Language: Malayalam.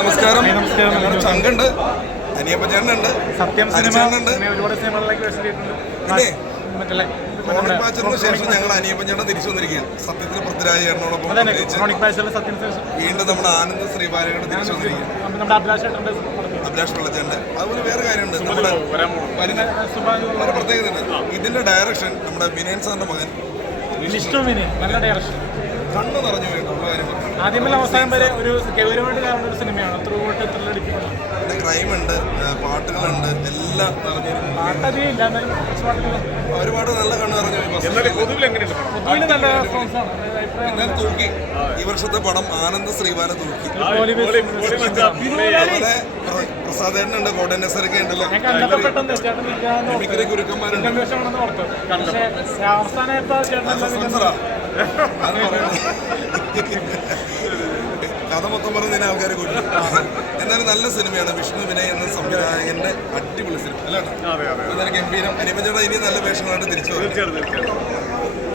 നമസ്കാരം. നമസ്കാരം. ഞങ്ങളുടെ ചങ്കുണ്ട്. അനിയപ്പച്ചേട്ടനുണ്ട്. സത്യം സിനിമ ഒരുപാട് സിനിമകളിലേക്ക് വേഷം ചെയ്തിട്ടുണ്ട് പിന്നെ മറ്റല്ലേ ക്രോണിക് പാച്ചറിന് ശേഷം ഞങ്ങൾ അനിയപ്പഞ്ചേട്ടൻ തിരിച്ചു വന്നിരിക്കുകയാണ്. സത്യത്തിൽ പൃഥ്വിരാജ് ചേട്ടനോടൊപ്പം വീണ്ടും നമ്മുടെ ആനന്ദ് ശ്രീപാലയോട് തിരിച്ചു വന്നിരിക്കുകയാണ്. നമ്മുടെ അഭിലാഷ് വെള്ളച്ചേട്ടൻ അതുപോലെ വേറെ കാര്യമുണ്ട്. നമ്മുടെ വളരെ പ്രത്യേകതയുണ്ട് ഇതിന്റെ ഡയറക്ഷൻ നമ്മുടെ വിനയൻ സാറിന്റെ മകൻ. നല്ല ഡയറക്ഷൻ കണ്ണ് നിറഞ്ഞു ആദ്യമല്ല അവസാനം വരെ ഒരു ഗൗരവമായിട്ട് കാണുന്ന ഒരു സിനിമയാണ്. ത്രില്ലടിക്കുന്നത് ക്രൈം ഉണ്ട് പാട്ടുകളുണ്ട് എല്ലാം പാട്ടധികം ഇല്ല എന്നാലും ഒരുപാട് നല്ല കണ്ണ് നിറഞ്ഞു. പൊതുവിൽ നല്ല റെസ്പോൺസ് ആണ്. തൂക്കി. ഈ വർഷത്തെ പടം ആനന്ദ ശ്രീവാല തൂക്കി. പ്രസാദേട്ടനുണ്ട് ഉണ്ടല്ലോ. ഞാൻ ഇല്ലാന്ന് ഓർത്തു. മിമിക്രി ഗുരുക്കന്മാരുണ്ട്. കഥ മൊത്തം പറഞ്ഞ ആൾക്കാർ കൂടി എന്നാലും നല്ല സിനിമയാണ്. വിഷ്ണു വിനയ് എന്ന സംവിധായകന്റെ അടിപൊളി സിനിമ. അല്ലേ? ഗംഭീരം. അനിപ്പച്ചേട്ടാ ഇനി നല്ല വേഷങ്ങളായിട്ട് തിരിച്ചു